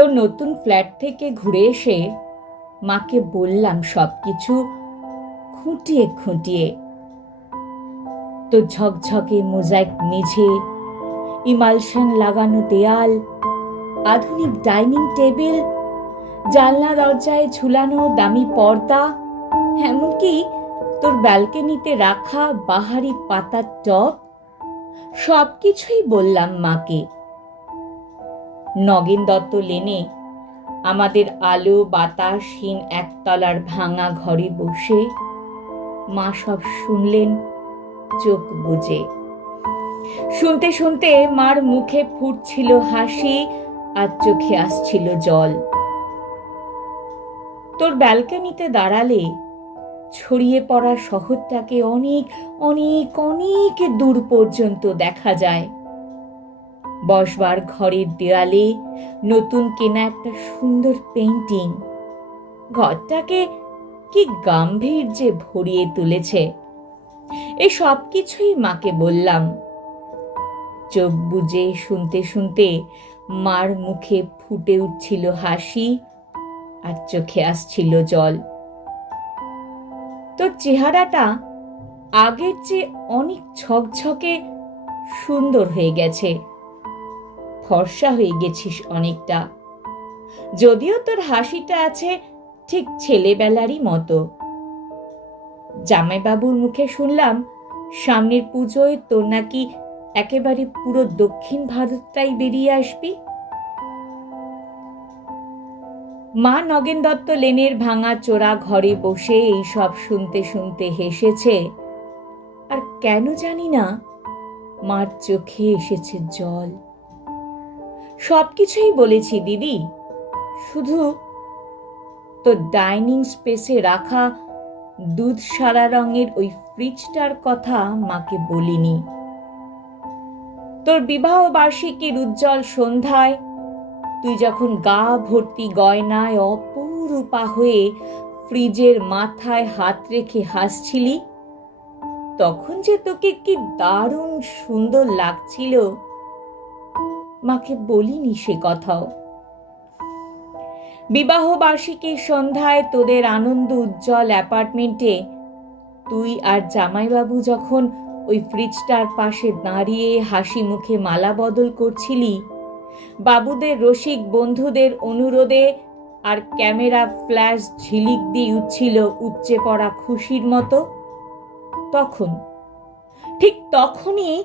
তো নতুন ফ্ল্যাট থেকে ঘুরে এসে মাকে বললাম সব কিছু খুঁটিয়ে খুঁটিয়ে। তো ঝকঝকে মোজাইক মেঝে, ইমালশন লাগানো দেয়াল, আধুনিক ডাইনিং টেবিল জানলা দরজায় ঝুলানো দামি পর্দা, এমনকি তোর ব্যালকনিতে রাখা বাহারি পাতার টব, সবকিছুই বললাম মাকে। নগেন দত্ত লেনে আমাদের আলো বাতাসহীন একতলার ভাঙা ঘরে বসে মা সব শুনলেন, চোখ বুজে। শুনতে শুনতে মার মুখে ফুটছিল হাসি আর চোখে আসছিল জল। তোর ব্যালকানিতে দাঁড়ালে ছড়িয়ে পড়া শহরটাকে অনেক অনেক অনেক দূর পর্যন্ত দেখা যায়। বসবার ঘরের দেয়ালে নতুন কেনা একটা সুন্দর পেন্টিং ঘরটাকে কি গাম্ভীর্যে ভরিয়ে তুলেছে। এই সব কিছুই মাকে বললাম। চোখ বুজে শুনতে শুনতে মার মুখে ফুটে উঠছিল হাসি আর চোখে আসছিল জল। তোর চেহারাটা আগের চেয়ে অনেক ঝকঝকে সুন্দর হয়ে গেছে। ফর্সা হয়ে গেছিস অনেকটা। যদিও তোর হাসিটা আছে, ঠিক ছেলেবেলারই মতো। জামাইবাবুর মুখে শুনলাম, সামনের পুজোয় তোর নাকি একেবারে পুরো দক্ষিণ ভারতটাই বেরিয়ে আসবি। মা নগেন দত্ত লেনের ভাঙা চোরা ঘরে বসে এই সব শুনতে শুনতে হেসেছে। আর কেন জানি না, মার চোখে এসেছে জল। সবকিছুই বলেছি, দিদি। শুধু তো ডাইনিং স্পেসে রাখা দুধ সারা রঙের ওই ফ্রিজটার কথা মাকে বলিনি। তোর বিবাহ বার্ষিকীর উজ্জ্বল সন্ধ্যায় তুই যখন গা ভর্তি গয়নায় অপরূপা হয়ে ফ্রিজের মাথায় হাত রেখে হাসছিলি, তখন যে তোকে কি দারুণ সুন্দর লাগছিল। মাকে বলিনি সে কথাও। বিবাহ বার্ষিকীর সন্ধ্যায় তোদের আনন্দ উজ্জ্বল অ্যাপার্টমেন্টে, তুই আর জামাইবাবু যখন ওই ফ্রিজটার পাশে দাঁড়িয়ে হাসি মুখে মালা বদল করছিলি, বাবুদের রসিক বন্ধুদের অনুরোধে আর ক্যামেরা ফ্ল্যাশ ঝিলিক দিয়ে উঠছিল উপচে পড়া খুশির মতো? তখন, ঠিক তখনই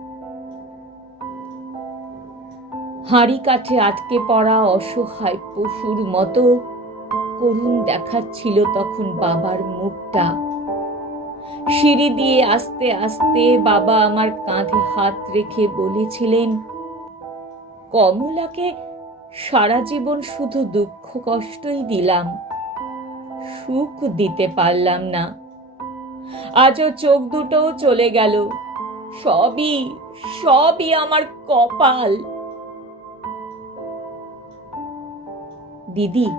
হাঁড়ি কাঠে আটকে পড়া অসহায় পশুর মতো করুণ দেখাচ্ছিল তখন বাবার মুখটা। সিঁড়ি দিয়ে আস্তে আস্তে বাবা আমার কাঁধে হাত রেখে বলেছিলেন, কমলাকে সারা জীবন শুধু দুঃখ কষ্টই দিলাম, সুখ দিতে পারলাম না। আজও চোখ দুটোও চলে গেল। সবই সবই আমার কপাল। দিদি।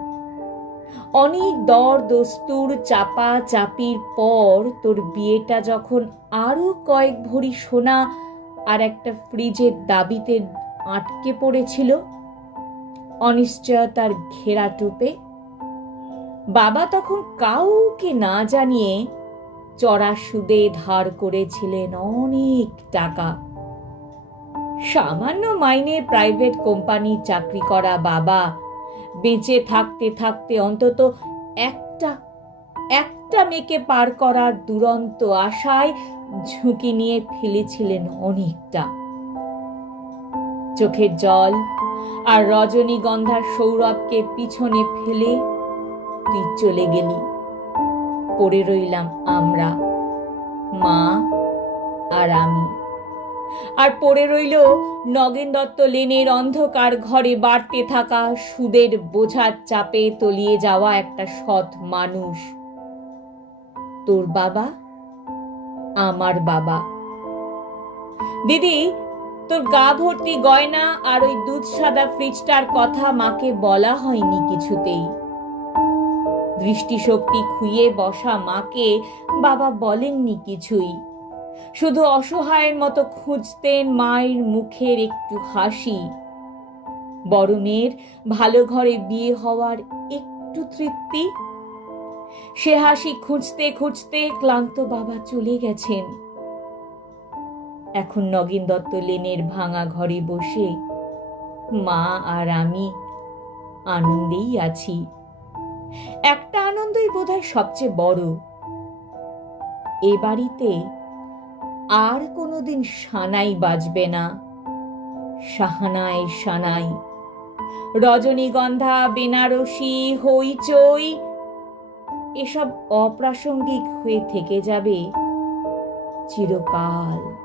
অনেক দর দস্তুর চাপা চাপির পর তোর বিয়েটা যখন আরও কয়েক ভরি সোনা আর একটা ফ্রিজের দাবিতে আটকে পড়েছিল, অনিশ্চয়তার ঘেরা টোপে। বাবা তখন কাউকে না জানিয়ে চড়া সুদে ধার করেছিলেন অনেক টাকা। সামান্য মাইনে প্রাইভেট কোম্পানির চাকরি করা বাবা বেঁচে থাকতে থাকতে অন্তত একটা একটা মেয়েকে পার করার দুরন্ত আশায় ঝুঁকি নিয়ে ফেলেছিলেন অনেকটা। চোখের জল আর রজনীগন্ধার সৌরভকে পিছনে ফেলে তুই চলে গেলি। পড়ে রইলাম আমরা, মা আর আমি। আর পড়ে রইল নগেন দত্ত লেনের অন্ধকার ঘরে বাড়তে থাকা সুদের বোঝার চাপে তলিয়ে যাওয়া একটা সৎ মানুষ। তোর বাবা? আমার বাবা। দিদি, তোর গা ভর্তি গয়না আর ওই দুধ সাদা ফ্রিজটার কথা মাকে বলা হয়নি কিছুতেই। দৃষ্টিশক্তি খুইয়ে বসা মাকে বাবা বলেননি কিছুই। শুধু অসহায়ের মতো খুঁজতেন মায়ের মুখের একটু হাসি। বড় মেয়ের ভালো ঘরে বিয়ে হওয়ার একটু তৃপ্তি। সে হাসি খুঁজতে খুঁজতে ক্লান্ত বাবা চলে গেছেন। এখন নগেন দত্ত লেনের ভাঙা ঘরে বসে মা আর আমি আনন্দেই আছি। একটা আনন্দই বোধহয় সবচেয়ে বড়। এ বাড়িতে আর কোনোদিন সানাই বাজবে না। সাহানায় সানাই। রজনীগন্ধা, বেনারসি, হইচই, এসব অপ্রাসঙ্গিক হয়ে থেকে যাবে চিরকাল।